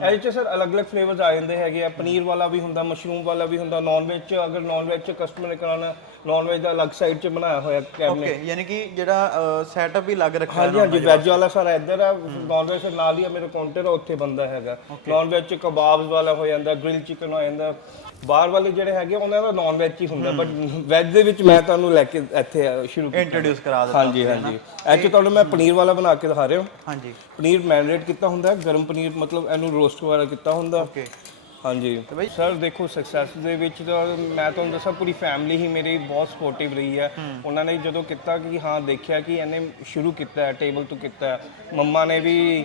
ਇਹਦੇ ਚ ਸਰ ਅਲੱਗ-ਅਲੱਗ ਫਲੇਵਰਸ ਆ ਜਾਂਦੇ ਹੈਗੇ ਆ। ਪਨੀਰ ਵਾਲਾ ਵੀ ਹੁੰਦਾ ਮਸ਼ਰੂਮ ਵਾਲਾ ਵੀ ਹੁੰਦਾ ਨਾਨ ਵੈਜ ਚ ਅਗਰ ਨਾਨ ਵੈਜ ਚ ਕਸਟਮਰ ਨੇ ਕਰਾਉਣਾ ਨਾਨ ਵੈਜ ਦਾ ਅਲੱਗ ਸਾਈਡ ਚ ਬਣਾਇਆ ਹੋਇਆ ਕੈਬਨਿਟ ਓਕੇ ਯਾਨੀ ਕਿ ਜਿਹੜਾ ਸੈਟਅਪ ਵੀ ਲੱਗ ਰੱਖਿਆ ਹਾਂਜੀ ਹਾਂਜੀ ਵੈਜ ਵਾਲਾ ਸਾਰਾ ਇੱਧਰ ਆ ਨਾਨ ਵੈਜ ਨਾਲ ਹੀ ਆ ਮੇਰੇ ਕਾਊਂਟਰ ਆ ਉੱਥੇ ਬੰਦਾ ਹੈਗਾ। ਨਾਨ ਵੈਜ ਚ ਕਬਾਬਸ ਵਾਲਾ ਹੋ ਜਾਂਦਾ ਗ੍ਰਿਲ ਚਿਕਨ ਹੋ ਜਾਂਦਾ। ਬਾਹਰ ਵਾਲੇ ਜਿਹੜੇ ਹੈਗੇ ਉਹਨਾਂ ਦਾ ਨਾਨ ਵੈਜ ਹੀ ਹੁੰਦਾ ਬਟ ਵੈਜ ਦੇ ਵਿੱਚ ਮੈਂ ਤੁਹਾਨੂੰ ਲੈ ਕੇ ਇੱਥੇ ਸ਼ੁਰੂ ਕੀਤਾ। ਇੰਟਰੋਡਿਊਸ ਕਰਾ ਦਿੱਤਾ ਹਾਂਜੀ ਹਾਂਜੀ। ਐਕਚੁਅਲੀ ਤੁਹਾਨੂੰ ਮੈਂ ਪਨੀਰ ਵਾਲਾ ਬਣਾ ਕੇ ਦਿਖਾ ਰਿਹਾ। ਹਾਂਜੀ। ਪਨੀਰ ਮੈਰੀਨੇਟ ਕੀਤਾ ਹੁੰਦਾ ਗਰਮ ਪਨੀਰ ਮਤਲਬ ਇਹਨੂੰ ਰੋਸਟ ਵਗੈਰਾ ਕੀਤਾ ਹੁੰਦਾ। ਹਾਂਜੀ। ਸਰ ਦੇਖੋ ਸਕਸੈਸ ਦੇ ਵਿੱਚ ਤਾਂ ਮੈਂ ਤੁਹਾਨੂੰ ਦੱਸਾਂ ਪੂਰੀ ਫੈਮਿਲੀ ਹੀ ਮੇਰੀ ਬਹੁਤ ਸਪੋਰਟਿਵ ਰਹੀ ਹੈ। ਉਹਨਾਂ ਨੇ ਜਦੋਂ ਕੀਤਾ ਕਿ ਹਾਂ ਦੇਖਿਆ ਕਿ ਇਹਨੇ ਸ਼ੁਰੂ ਕੀਤਾ ਹੈ ਟੇਬਲ ਤੋਂ ਕੀਤਾ ਹੈ। ਮੰਮਾ ਨੇ ਵੀ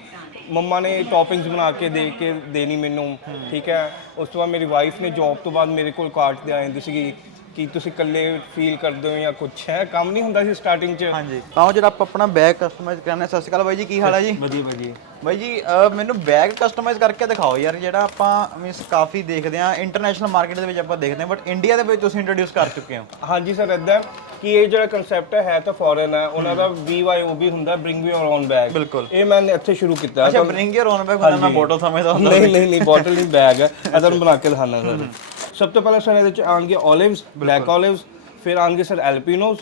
ਮੰਮਾ ਨੇ ਟੌਪਿੰਗਸ ਬਣਾ ਕੇ ਦੇ ਕੇ ਦੇਣੀ ਮੈਨੂੰ ਠੀਕ ਹੈ। ਉਸ ਤੋਂ ਬਾਅਦ ਮੇਰੀ ਵਾਈਫ ਨੇ ਜੌਬ ਤੋਂ ਬਾਅਦ ਮੇਰੇ ਕੋਲ ਕਾਰਟ ਤੇ ਆ ਜਾਂਦੀ ਸੀਗੀ। ਕਿ ਤੁਸੀਂ ਇਕੱਲੇ ਫੀਲ ਕਰਦੇ ਹੋ ਜਾਂ ਕੁਝ ਹੈ? ਕੰਮ ਨਹੀਂ ਹੁੰਦਾ ਸੀ ਸਟਾਰਟਿੰਗ 'ਚ? ਹਾਂਜੀ। ਤਾਂ ਉਹ ਜਿਹੜਾ ਆਪਾਂ ਆਪਣਾ ਬੈਗ ਕਸਟਮਾਈਜ਼ ਕਰਨਾ ਸਤਿ ਸ਼੍ਰੀ ਅਕਾਲ ਬਾਈ ਜੀ ਕੀ ਹਾਲ ਹੈ ਜੀ? ਵਧੀਆ ਵਧੀਆ। ਬਾਈ ਜੀ ਅਹ ਮੈਨੂੰ ਬੈਗ ਕਸਟਮਾਈਜ਼ ਕਰਕੇ ਦਿਖਾਓ ਯਾਰ ਜਿਹੜਾ ਆਪਾਂ ਮੀਨਸ ਕਾਫੀ ਦੇਖਦੇ ਆ ਇੰਟਰਨੈਸ਼ਨਲ ਮਾਰਕੀਟ ਦੇ ਵਿੱਚ ਆਪਾਂ ਦੇਖਦੇ ਆ ਬਟ ਇੰਡੀਆ ਦੇ ਵਿੱਚ ਤੁਸੀਂ ਇੰਟਰੋਡਿਊਸ ਕਰ ਚੁੱਕੇ ਹੋ। ਹਾਂਜੀ ਸਰ ਇਦਾਂ ਕਿ ਇਹ ਜਿਹੜਾ ਕਨਸੈਪਟ ਹੈ ਹੈ ਤਾਂ ਫੋਰਨ ਹੈ। ਉਹਨਾਂ ਦਾ BYOB ਹੁੰਦਾ ਬ੍ਰਿੰਗ ਯੂਰ ਓਨ ਬੈਗ ਬਿਲਕੁਲ। ਇਹ ਮੈਂ ਇੱਥੇ ਸ਼ੁਰੂ ਕੀਤਾ ਅੱਛਾ ਬ੍ਰਿੰਗ ਯਰ ਓਨ ਬੈਗ ਹੁੰਦਾ ਮੈਂ ਬੋਟਲ ਸਮਝਦਾ ਹੁੰਦਾ। ਨਹੀਂ ਨਹੀਂ ਨਹੀਂ ਬੋਟਲ ਨਹੀਂ ਬੈਗ ਹੈ। ਇਹ ਤੁਹਾਨੂੰ ਬਣਾ ਕੇ ਦਿਖਾਣਾ ਸਰ ਸਭ ਤੋਂ ਪਹਿਲਾਂ ਸਰ ਇਹਦੇ ਚ ਆਣਗੇ 올ਿਵਸ ਬਲੈਕ 올ਿਵਸ ਫਿਰ ਆਣਗੇ ਸਰ ਐਲਪੀਨੋਸ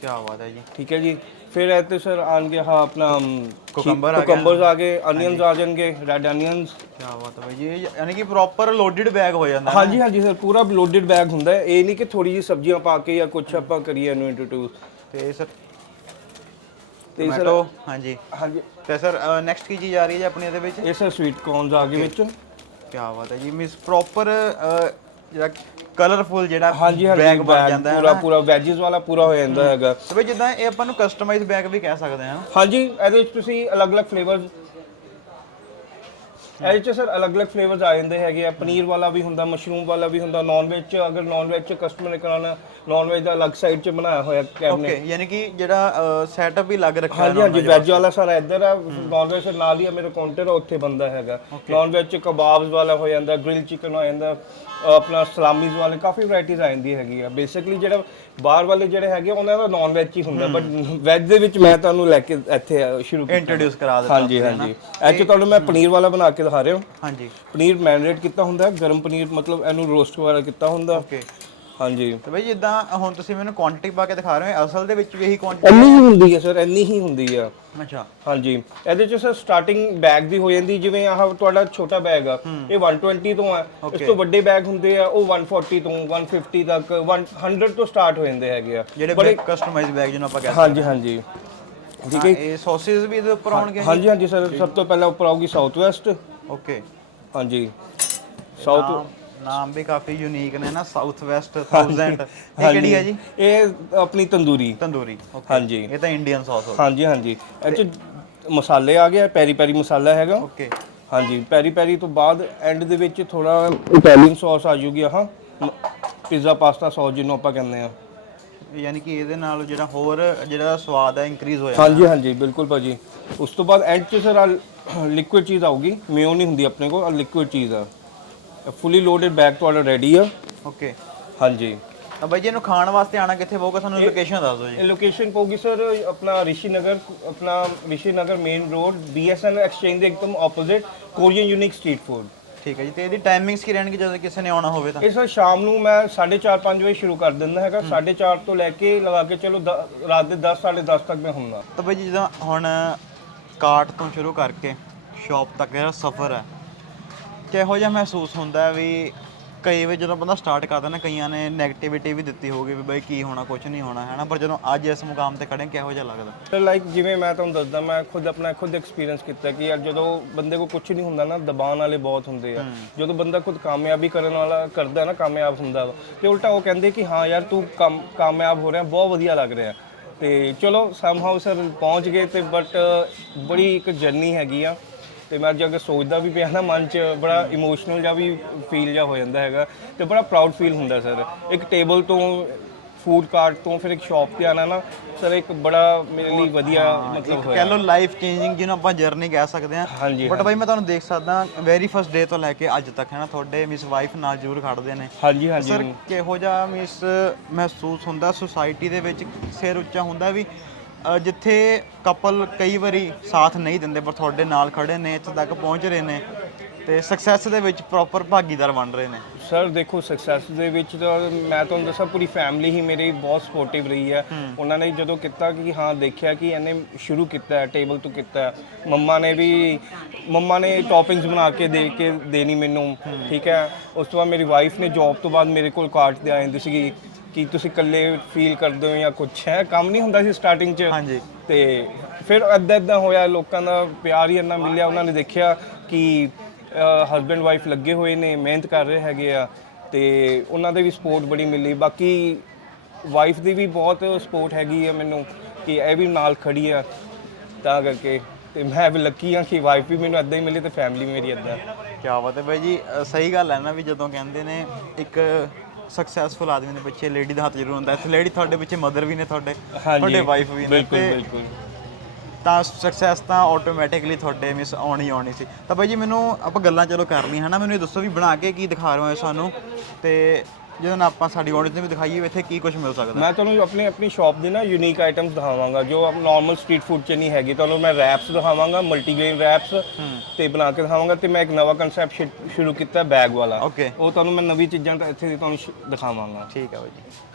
ਕੀ ਬਾਤ ਹੈ ਜੀ ਠੀਕ ਹੈ ਜੀ ਫਿਰ ਇੱਥੇ ਸਰ ਆਣਗੇ ਹਾਂ ਆਪਣਾ Cucumber ਆ ਗਿਆ। ਕੁਕੰਬਰਸ ਆ ਗਏ ਅਨੀਅਨਸ ਆ ਜਾਣਗੇ ਰੈਡ ਅਨੀਅਨਸ ਕੀ ਬਾਤ ਹੈ ਜੀ ਇਹ ਯਾਨੀ ਕਿ ਪ੍ਰੋਪਰ ਲੋਡਡ ਬੈਗ ਹੋ ਜਾਂਦਾ ਹਾਂਜੀ ਹਾਂਜੀ ਸਰ ਪੂਰਾ ਲੋਡਡ ਬੈਗ ਹੁੰਦਾ ਹੈ। ਇਹ ਨਹੀਂ ਕਿ ਥੋੜੀ ਜਿਹੀ ਸਬਜ਼ੀਆਂ ਪਾ ਕੇ ਜਾਂ ਕੁਝ ਆਪਾਂ ਕਰੀਏ ਇਹਨੂੰ ਇੰਟਰੋਡਿਊਸ ਤੇ ਸਰ ਤੇ ਸਰ ਹਾਂਜੀ ਹਾਂਜੀ ਤੇ ਸਰ ਨੈਕਸਟ ਕੀ ਚੀਜ਼ ਆ ਰਹੀ ਹੈ ਜੀ ਆਪਣੀ ਇਹਦੇ ਵਿੱਚ? ਇਹ ਸਰ ਸਵੀਟ ਕੌਰਨਸ ਆ ਗਏ ਵਿੱਚ। ਕੀ ਬਾਤ ਹੈ ਜੀ। ਮੀਨਸ ਪ੍ਰੋਪਰ ਜਿਹੜਾ ਕਲਰਫੁਲ ਜਿਹੜਾ ਹਾਂਜੀ ਬੈਗ ਬਣ ਜਾਂਦਾ ਹੈ ਪੂਰਾ ਪੂਰਾ ਵੈਜੀਸ ਵਾਲਾ ਪੂਰਾ ਹੋ ਜਾਂਦਾ ਹੈਗਾ। ਤੇ ਬਈ ਜਿੱਦਾਂ ਇਹ ਆਪਾਂ ਨੂੰ ਕਸਟਮਾਈਜ਼ ਬੈਗ ਵੀ ਕਹਿ ਸਕਦੇ ਹਾਂ। ਹਾਂਜੀ ਇਹਦੇ ਵਿੱਚ ਤੁਸੀਂ ਅਲੱਗ-ਅਲੱਗ ਫਲੇਵਰਸ ਇਹਦੇ ਚ ਸਰ ਅਲੱਗ-ਅਲੱਗ ਫਲੇਵਰਸ ਆ ਜਾਂਦੇ ਹੈਗੇ ਆ। ਪਨੀਰ ਵਾਲਾ ਵੀ ਹੁੰਦਾ ਮਸ਼ਰੂਮ ਵਾਲਾ ਵੀ ਹੁੰਦਾ ਨਾਨ ਵੈਜ ਚ ਅਗਰ ਨਾਨ ਵੈਜ ਚ ਕਸਟਮਰ ਨੇ ਕਰਾਉਣਾ ਨਾਨ ਵੈਜ ਦਾ ਅਲੱਗ ਸਾਈਡ ਚ ਬਣਾਇਆ ਹੋਇਆ ਕੈਬਨਿਟ ਓਕੇ ਯਾਨੀ ਕਿ ਜਿਹੜਾ ਸੈਟਅਪ ਵੀ ਲੱਗ ਰੱਖਿਆ ਹਾਂਜੀ ਹਾਂਜੀ ਵੈਜ ਵਾਲਾ ਸਾਰਾ ਇੱਧਰ ਆ। ਨਾਨ ਵੈਜ ਨਾਲ ਹੀ ਆ ਮੇਰੇ ਕਾਊਂਟਰ ਆ ਉੱਥੇ ਬੰਦਾ ਹੈਗਾ। ਨਾਨ ਵੈਜ ਚ ਕਬਾਬਸ ਵਾਲਾ ਹੋ ਜਾਂਦਾ ਗ੍ਰਿਲ ਚਿਕਨ ਹੋ ਜਾਂਦਾ ਆਪਣਾ ਸਲਾਮੀਜ਼ ਵਾਲੇ ਕਾਫੀ ਵੈਰਾਈਟੀਜ਼ ਆ ਜਾਂਦੀ ਹੈਗੀ ਆ। ਬੇਸਿਕਲੀ ਜਿਹੜਾ ਬਾਹਰ ਵਾਲੇ ਜਿਹੜੇ ਹੈਗੇ ਉਹਨਾਂ ਦਾ ਨਾਨ ਵੈਜ ਹੀ ਹੁੰਦਾ ਬਟ ਵੈਜ ਦੇ ਵਿੱਚ ਮੈਂ ਤੁਹਾਨੂੰ ਲੈ ਕੇ ਇੱਥੇ ਸ਼ੁਰੂ ਕੀਤਾ। ਇੰਟਰੋਡਿਊਸ ਕਰਾ ਦਿੱਤਾ ਹਾਂਜੀ ਹਾਂਜੀ। ਐਕਚੁਅਲੀ ਤੁਹਾਨੂੰ ਮੈਂ ਪਨੀਰ ਵਾਲਾ ਬਣਾ ਕੇ ਦਿਖਾ ਰਿਹਾ ਹਾਂਜੀ। ਪਨੀਰ ਮੈਰੀਨੇਟ ਕੀਤਾ ਹੁੰਦਾ ਹੈ, ਗਰਮ ਪਨੀਰ ਮਤਲਬ ਇਹਨੂੰ ਰੋਸਟ ਵਗੈਰਾ ਕੀਤਾ ਹੁੰਦਾ? ਓਕੇ ਹਾਂਜੀ। ਤੇ ਬਈ ਜਿੱਦਾਂ ਹੁਣ ਤੁਸੀਂ ਮੈਨੂੰ ਕੁਆਂਟੀਟੀ ਪਾ ਕੇ ਦਿਖਾ ਰਹੇ ਹੋ ਅਸਲ ਦੇ ਵਿੱਚ ਵੀ ਇਹੀ ਕੁਆਂਟੀਟੀ ਇੰਨੀ ਹੀ? ਹੁੰਦੀ ਹੈ ਸਰ ਇੰਨੀ ਹੀ ਹੁੰਦੀ ਆ। ਅੱਛਾ। ਹਾਂਜੀ। ਇਹਦੇ ਚ ਸਰ ਸਟਾਰਟਿੰਗ ਬੈਗ ਦੀ ਹੋ ਜਾਂਦੀ ਜਿਵੇਂ ਆਹ ਤੁਹਾਡਾ ਛੋਟਾ ਬੈਗ ਆ ਇਹ 120 ਤੋਂ ਆ। ਇਸ ਤੋਂ ਵੱਡੇ ਬੈਗ ਹੁੰਦੇ ਆ ਉਹ 140 ਤੋਂ 150 ਤੱਕ 100 ਤੋਂ ਸਟਾਰਟ ਹੋ ਜਾਂਦੇ ਹੈਗੇ ਆ। ਜਿਹੜੇ ਕਸਟਮਾਈਜ਼ ਬੈਗ ਜਿਹਨੂੰ ਆਪਾਂ ਕਹਿੰਦੇ ਹਾਂਜੀ ਹਾਂਜੀ। ਹਾਂ ਇਹ ਸੌਸੇਸ ਵੀ ਇਹਦੇ ਉੱਪਰ ਆਉਣਗੇ ਹਾਂਜੀ ਹਾਂਜੀ ਸਰ ਸਭ ਤੋਂ ਪਹਿਲਾਂ ਉੱਪਰ ਆਊਗੀ ਸਾਊਥ ਵੈਸਟ ਓਕੇ ਹਾਂਜੀ। ਸਾਊਥ ਨਾਮ ਵੀ ਕਾਫੀ ਯੂਨੀਕ ਨੇ ਨਾ ਸਾਊਥ ਵੈਸਟ 1000 ਇਹ ਕਿਹੜੀ ਹੈ ਜੀ? ਇਹ ਆਪਣੀ ਤੰਦੂਰੀ। ਤੰਦੂਰੀ ਓਕੇ ਹਾਂਜੀ। ਇਹ ਤਾਂ ਇੰਡੀਅਨ ਸੌਸ ਹੋ ਹਾਂਜੀ ਹਾਂਜੀ। ਇਹ ਚ ਮਸਾਲੇ ਆ ਗਏ ਪੈਰੀ ਪੈਰੀ ਮਸਾਲਾ ਹੈਗਾ। ਓਕੇ ਹਾਂਜੀ ਪੈਰੀ ਪੈਰੀ ਤੋਂ ਬਾਅਦ ਐਂਡ ਦੇ ਵਿੱਚ ਥੋੜਾ ਇਟਾਲੀਅਨ ਸੌਸ ਆ ਜੂਗੀ ਆਹ। ਪੀਜ਼ਾ ਪਾਸਤਾ ਸੌਸ ਜਿਹਨੂੰ ਆਪਾਂ ਕਹਿੰਦੇ ਆ। ਯਾਨੀ ਕਿ ਇਹਦੇ ਨਾਲ ਜਿਹੜਾ ਹੋਰ ਜਿਹੜਾ ਸਵਾਦ ਹੈ ਇਨਕਰੀਜ਼ ਹੋ ਜਾਂਦਾ। ਹਾਂਜੀ ਹਾਂਜੀ ਬਿਲਕੁਲ ਭਾਜੀ। ਉਸ ਤੋਂ ਬਾਅਦ ਐਂਡ 'ਚ ਸਰ ਲਿਕੁਇਡ ਚੀਜ਼ ਆਊਗੀ। ਮੇਓ ਨਹੀਂ ਹੁੰਦੀ ਆਪਣੇ ਕੋਲ ਲਿਕੁਇਡ ਚੀਜ਼ ਆ। ਫੁੱਲੀ ਲੋਡਡ ਬੈਗ ਤੁਹਾਡਾ ਰੈਡੀ ਆ। ਓਕੇ ਹਾਂਜੀ। ਤਾਂ ਬਾਈ ਜੀ ਇਹਨੂੰ ਖਾਣ ਵਾਸਤੇ ਆਣਾ ਕਿੱਥੇ ਪਊਗਾ? ਸਾਨੂੰ ਲੋਕੇਸ਼ਨ ਦੱਸ ਦਿਓ ਜੀ। ਇਹ ਲੋਕੇਸ਼ਨ ਪਊਗੀ ਸਰ ਆਪਣਾ ਰਿਸ਼ੀ ਨਗਰ ਆਪਣਾ Rishi Nagar main road BSN exchange ਦੇ ਇੱਕਦਮ opposite Korean unique street food ਠੀਕ ਹੈ ਜੀ ਤੇ ਇਹਦੀ ਟਾਈਮਿੰਗਸ ਕੀ ਰਹਿਣਗੇ ਜਦੋਂ ਕਿਸੇ ਨੇ ਆਉਣਾ ਹੋਵੇ ਤਾਂ? ਇਹ ਸਰ ਸ਼ਾਮ ਨੂੰ ਮੈਂ 4:30 5 ਵਜੇ ਸ਼ੁਰੂ ਕਰ ਦਿੰਦਾ ਹੈਗਾ। 4:30 ਤੋਂ ਲੈ ਕੇ ਲਗਾ ਕੇ ਚਲੋ ਦ- ਰਾਤ ਦੇ 10 10:30 ਤੱਕ ਮੈਂ ਹੁੰਦਾ। ਤਾਂ ਬਾਈ ਜੀ ਜਦੋਂ ਹੁਣ ਕਾਰਟ ਤੋਂ ਸ਼ੁਰੂ ਕਰਕੇ ਸ਼ਾਪ ਤੱਕ ਜਿਹੜਾ ਸਫ਼ਰ ਹੈ ਕਿਹੋ ਜਿਹਾ ਮਹਿਸੂਸ ਹੁੰਦਾ ਹੈ ਵੀ ਕਈ ਵਾਰ ਜਦੋਂ ਬੰਦਾ ਸਟਾਰਟ ਕਰਦਾ ਨਾ ਕਈਆਂ ਨੇ 네ਗੇਟਿਵਿਟੀ ਵੀ ਦਿੱਤੀ ਹੋਊਗੀ ਵੀ ਬਾਈ ਕੀ ਹੋਣਾ ਕੁਝ ਨਹੀਂ ਹੋਣਾ ਹੈ ਨਾ ਪਰ ਜਦੋਂ ਅੱਜ ਇਸ ਮੁਕਾਮ ਤੇ ਖੜੇ ਕਿਹੋ ਜਿਹਾ ਲੱਗਦਾ? ਲਾਈਕ ਜਿਵੇਂ ਮੈਂ ਤੁਹਾਨੂੰ ਦੱਸਦਾ ਮੈਂ ਖੁਦ ਆਪਣਾ ਖੁਦ ਐਕਸਪੀਰੀਅੰਸ ਕੀਤਾ ਕਿ ਯਾਰ ਜਦੋਂ ਬੰਦੇ ਕੋ ਕੁਝ ਨਹੀਂ ਹੁੰਦਾ ਨਾ ਦਬਾਅ ਵਾਲੇ ਬਹੁਤ ਹੁੰਦੇ ਆ। ਜਦੋਂ ਬੰਦਾ ਖੁਦ ਕਾਮਯਾਬੀ ਕਰਨ ਵਾਲਾ ਕਰਦਾ ਨਾ ਕਾਮਯਾਬ ਹੁੰਦਾ ਵਾ। ਤੇ ਉਲਟਾ ਉਹ ਕਹਿੰਦੇ ਕਿ ਹਾਂ ਯਾਰ ਤੂੰ ਕੰਮ ਕਾਮਯਾਬ ਹੋ ਰਿਹਾ ਬਹੁਤ ਵਧੀਆ ਲੱਗ ਰਿਹਾ। ਤੇ ਚਲੋ ਸਮਹਾਉ ਸਰ ਪਹੁੰਚ ਗਏ ਤੇ ਬਟ ਬੜੀ ਇੱਕ ਜਰਨੀ ਹੈਗੀ ਆ। ਤੇ ਮੈਂ ਅੱਜ ਅਗਰ ਸੋਚਦਾ ਵੀ ਪਿਆ ਨਾ ਮਨ 'ਚ ਬੜਾ ਇਮੋਸ਼ਨਲ ਜਿਹਾ ਵੀ ਫੀਲ ਜਿਹਾ ਹੋ ਜਾਂਦਾ ਹੈਗਾ ਤੇ ਬੜਾ ਪ੍ਰਾਊਡ ਫੀਲ ਹੁੰਦਾ ਸਰ ਇੱਕ ਟੇਬਲ ਤੋਂ ਫੂਡ ਕਾਰਟ ਤੋਂ ਫਿਰ ਇੱਕ ਸ਼ਾਪ ਤੇ ਆਣਾ ਨਾ ਸਰ ਇੱਕ ਬੜਾ ਮੇਰੇ ਲਈ ਵਧੀਆ ਮਤਲਬ ਹੋਇਆ। ਕਹਿ ਲਓ ਲਾਈਫ ਚੇਂਜਿੰਗ ਜਿਹਨੂੰ ਆਪਾਂ ਜਰਨੀ ਕਹਿ ਸਕਦੇ ਹਾਂ। ਹਾਂਜੀ ਬਟ ਬਾਈ ਮੈਂ ਤੁਹਾਨੂੰ ਦੇਖ ਸਕਦਾ ਵੈਰੀ ਫਸਟ ਡੇ ਤੋਂ ਲੈ ਕੇ ਅੱਜ ਤੱਕ ਹੈ ਨਾ ਤੁਹਾਡੇ ਮਿਸ ਵਾਈਫ ਨਾਲ ਜ਼ਰੂਰ ਖੜਦੇ ਨੇ। ਹਾਂਜੀ ਹਾਂਜੀ। ਸਰ ਕਿਹੋ ਜਿਹਾ ਮਿਸ ਮਹਿਸੂਸ ਹੁੰਦਾ? ਸੁਸਾਇਟੀ ਦੇ ਵਿੱਚ ਸਿਰ ਉੱਚਾ ਹੁੰਦਾ ਵੀ ਅ, ਜਿੱਥੇ ਕਪਲ ਕਈ ਵਾਰੀ ਸਾਥ ਨਹੀਂ ਦਿੰਦੇ ਪਰ ਤੁਹਾਡੇ ਨਾਲ ਖੜੇ ਨੇ ਇੱਥੇ ਤੱਕ ਪਹੁੰਚ ਰਹੇ ਨੇ ਤੇ ਸਕਸੈਸ ਦੇ ਵਿੱਚ ਪ੍ਰੋਪਰ ਭਾਗੀਦਾਰ ਬਣ ਰਹੇ ਨੇ। ਸਰ ਦੇਖੋ ਸਕਸੈਸ ਦੇ ਵਿੱਚ ਤਾਂ ਮੈਂ ਤੁਹਾਨੂੰ ਦੱਸਾਂ ਪੂਰੀ ਫੈਮਿਲੀ ਹੀ ਮੇਰੀ ਬਹੁਤ ਸਪੋਰਟਿਵ ਰਹੀ ਹੈ। ਉਹਨਾਂ ਨੇ ਜਦੋਂ ਕੀਤਾ ਕਿ ਹਾਂ ਦੇਖਿਆ ਕਿ ਇਹਨੇ ਸ਼ੁਰੂ ਕੀਤਾ ਹੈ ਟੇਬਲ ਤੋਂ ਕੀਤਾ ਹੈ। ਮੰਮਾ ਨੇ ਵੀ ਮੰਮਾ ਨੇ ਟੌਪਿੰਗਸ ਬਣਾ ਕੇ ਦੇ ਕੇ ਦੇਣੀ ਮੈਨੂੰ ਠੀਕ ਹੈ। ਉਸ ਤੋਂ ਬਾਅਦ ਮੇਰੀ ਵਾਈਫ ਨੇ ਜੌਬ ਤੋਂ ਬਾਅਦ ਮੇਰੇ ਕੋਲ ਕਾਰਡ ਤੇ ਆ ਜਾਂਦੀ ਸੀਗੀ। ਕਿ ਤੁਸੀਂ ਇਕੱਲੇ ਫੀਲ ਕਰਦੇ ਹੋ ਜਾਂ ਕੁਛ ਹੈ? ਕੰਮ ਨਹੀਂ ਹੁੰਦਾ ਸੀ ਸਟਾਰਟਿੰਗ 'ਚ। ਹਾਂਜੀ। ਤੇ ਫਿਰ ਅੱਧਾ ਅੱਧਾ ਹੋਇਆ ਲੋਕਾਂ ਦਾ ਪਿਆਰ ਹੀ ਇੰਨਾ ਮਿਲਿਆ ਉਹਨਾਂ ਨੇ ਦੇਖਿਆ ਕਿ ਹਸਬੈਂਡ ਵਾਈਫ ਲੱਗੇ ਹੋਏ ਨੇ ਮਿਹਨਤ ਕਰ ਰਹੇ ਹੈਗੇ ਆ ਤੇ ਉਹਨਾਂ ਦੇ ਵੀ ਸਪੋਰਟ ਬੜੀ ਮਿਲੀ। ਬਾਕੀ ਵਾਈਫ ਦੀ ਵੀ ਬਹੁਤ ਸਪੋਰਟ ਹੈਗੀ ਆ ਮੈਨੂੰ ਕਿ ਇਹ ਵੀ ਨਾਲ ਖੜੀ ਆ ਤਾਂ ਕਰਕੇ। ਤੇ ਮੈਂ ਵੀ ਲੱਕੀ ਆ ਕਿ ਵਾਈਫ ਵੀ ਮੈਨੂੰ ਅੱਧਾ ਹੀ ਮਿਲੀ ਤੇ ਫੈਮਿਲੀ ਮੇਰੀ ਅੱਧਾ ਕਿਆ ਬਾਤ ਹੈ ਬਾਈ ਜੀ ਅ, ਸਹੀ ਗੱਲ ਹੈ ਨਾ ਵੀ ਜਦੋਂ ਕਹਿੰਦੇ ਨੇ ਇੱਕ ਸਕਸੈਸਫੁਲ ਆਦਮੀ ਦੇ ਪਿੱਛੇ ਲੇਡੀ ਦਾ ਹੱਥ ਜ਼ਰੂਰ ਹੁੰਦਾ। ਹੈ ਲੇਡੀ ਤੁਹਾਡੇ ਪਿੱਛੇ ਮਦਰ ਵੀ ਨੇ ਤੁਹਾਡੇ ਤੁਹਾਡੇ ਵਾਈਫ ਵੀ ਨੇ। ਬਿਲਕੁਲ ਤੇ ਬਿਲਕੁਲ। ਤਾਂ ਸਕਸੈਸ ਤਾਂ ਆਟੋਮੈਟਿਕਲੀ ਤੁਹਾਡੇ ਮਿਸ ਆਉਣੀ ਆਉਣੀ ਸੀ। ਤਾਂ ਬਾਈ ਜੀ ਮੈਨੂੰ ਆਪਾਂ ਗੱਲਾਂ ਚਲੋ ਕਰ ਲਈਆਂ ਹਨਾ? ਮੈਨੂੰ ਇਹ ਦੱਸੋ ਵੀ ਬਣਾ ਕੇ ਕੀ ਦਿਖਾ ਰਹੇ ਹੋ ਸਾਨੂੰ? ਤੇ ਜਦੋਂ ਨਾ ਆਪਾਂ ਸਾਡੀ ਆਡੀਅנס ਨੂੰ ਵੀ ਦਿਖਾਈਏ ਵੀ ਇੱਥੇ ਕੀ ਕੁਝ ਮਿਲ ਸਕਦਾ। ਮੈਂ ਤੁਹਾਨੂੰ ਆਪਣੀ ਆਪਣੀ ਸ਼ਾਪ ਦੇ ਨਾ ਯੂਨੀਕ ਆਈਟਮਸ ਦਿਖਾਵਾਂਗਾ ਜੋ ਨਾਰਮਲ ਸਟਰੀਟ ਫੂਡ 'ਚ ਨਹੀਂ ਹੈਗੀ। ਤੁਹਾਨੂੰ ਮੈਂ ਰੈਪਸ ਦਿਖਾਵਾਂਗਾ ਮਲਟੀਗ੍ਰੇਨ ਰੈਪਸ ਤੇ ਬਣਾ ਕੇ ਦਿਖਾਵਾਂਗਾ ਤੇ ਮੈਂ ਇੱਕ ਨਵਾਂ ਕਨਸੈਪਟ ਸ਼ੁਰੂ ਕੀਤਾ ਬੈਗ ਵਾਲਾ। ਓਕੇ ਉਹ ਤੁਹਾਨੂੰ ਮੈਂ ਨਵੀਂ ਚੀਜ਼ਾਂ ਤਾਂ ਇੱਥੇ ਦੀ ਤੁਹਾਨੂੰ ਸ਼- ਦਿਖਾਵਾਂਗਾ। ਠੀਕ ਹੈ ਬਾਈ ਜੀ।